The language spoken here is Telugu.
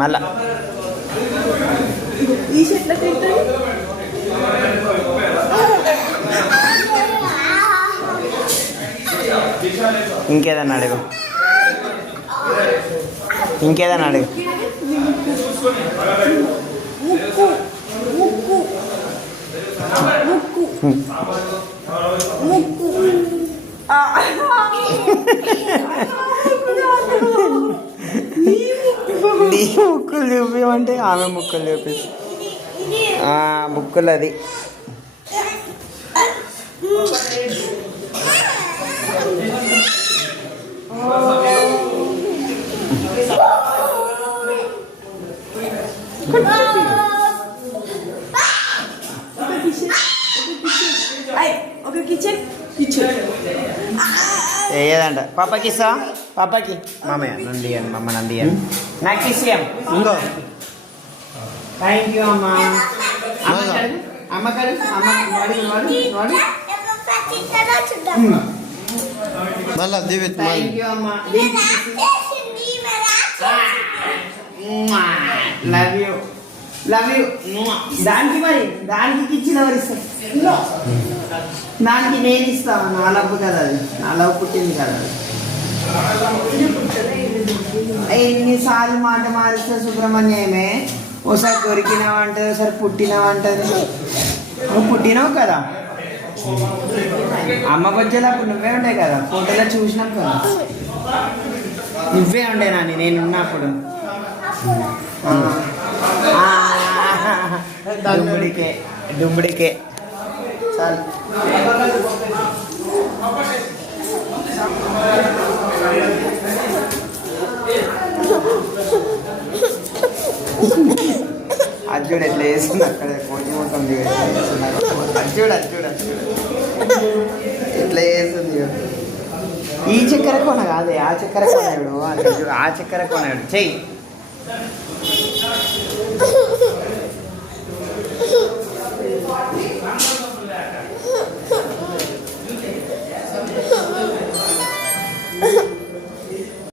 మళ్ళా ఈ చెట్ల ఇంకేదన్నా అడుగు, ఇంకేదన్నా అడుగు. నీ ముక్కులు చూపించమంటే ఆమె ముక్కులు చూపిస్తుంది. బుక్కులు అది ఏదంట పాపకి ఇస్తా, పాపకి మామయ్య నంది అని మమ్మ నంది అని నాకు ఇస్తాం. ఇంకో థ్యాంక్ యూ అమ్మా. అమ్మకాడు మళ్ళా దివిత్ థ్యాంక్ యూ అమ్మా. Love you love you. దానికి మరి దానికి ఇచ్చిన ఎవరు ఇస్తారు? దానికి నేను ఇస్తాను. నా లవ్ కదా అది, నా లవ్ పుట్టింది కదా అది. ఎన్నిసార్లు మాట మారిస్తే సుబ్రహ్మణ్యమే ఒకసారి దొరికినావంటది, ఒకసారి పుట్టినావంటది. నువ్వు పుట్టినావు కదా అమ్మకు వచ్చేటప్పుడు నువ్వే ఉండే కదా, ఫోటోలో చూసినాం కదా నువ్వే ఉండే నాని నేను ఉన్నప్పుడు. డుంబుడికే డుంబుడికే చాలు. అర్జుడు ఎట్లా వేస్తుంది అక్కడ కోటి మొత్తం అర్జుడు అర్జుడు అర్జుడు ఎట్లా వేస్తుంది. ఈ చక్కెర కొన కాదే ఆ చక్కెర కొనాడు, ఆ చక్కెర కొనాడు చెయ్యి.